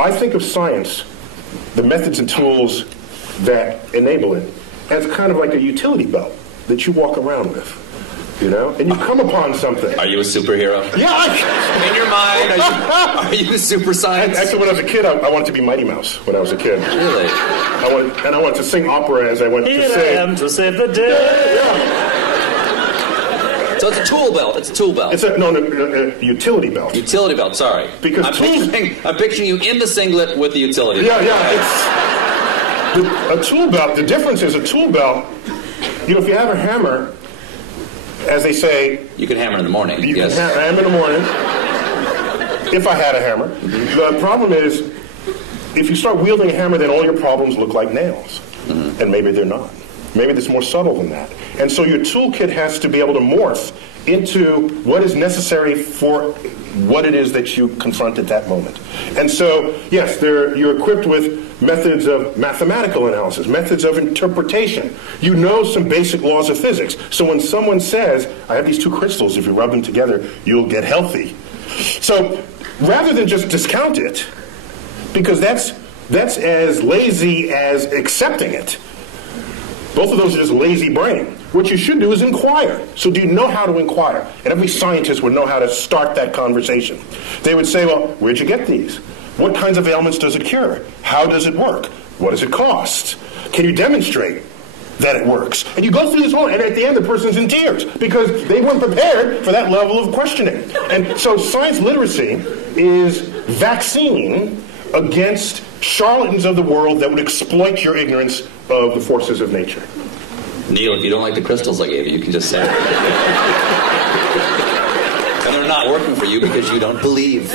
I think of science, the methods and tools that enable it, as kind of like a utility belt that you walk around with. You know, and you come upon something. Are you a superhero? Yeah. In your mind, are you super science? Actually, when I was a kid, I wanted to be Mighty Mouse. When I was a kid, really, I wanted to sing opera as I went to sing. Here I am to save the day. Yeah. So it's a tool belt. It's a tool belt. It's a utility belt. Utility belt. Sorry, because I'm picturing you in the singlet with the utility belt. Yeah. It's a tool belt. The difference is a tool belt. You know, if you have a hammer. As they say... You can hammer in the morning, you yes. can hammer in the morning, if I had a hammer. The problem is, if you start wielding a hammer, then all your problems look like nails. And maybe they're not. Maybe it's more subtle than that. And so your toolkit has to be able to morph into what is necessary for what it is that you confront at that moment. And so, yes, you're equipped with methods of mathematical analysis, methods of interpretation. You know some basic laws of physics. So when someone says, I have these two crystals, if you rub them together, you'll get healthy. So rather than just discount it, because that's as lazy as accepting it, both of those are just lazy brain. What you should do is inquire. So do you know how to inquire? And every scientist would know how to start that conversation. They would say, well, where'd you get these? What kinds of ailments does it cure? How does it work? What does it cost? Can you demonstrate that it works? And you go through this whole, and at the end the person's in tears because they weren't prepared for that level of questioning. And so science literacy is vaccine against charlatans of the world that would exploit your ignorance of the forces of nature. Neil, if you don't like the crystals I gave you, you can just say it. And they're not working for you because you don't believe.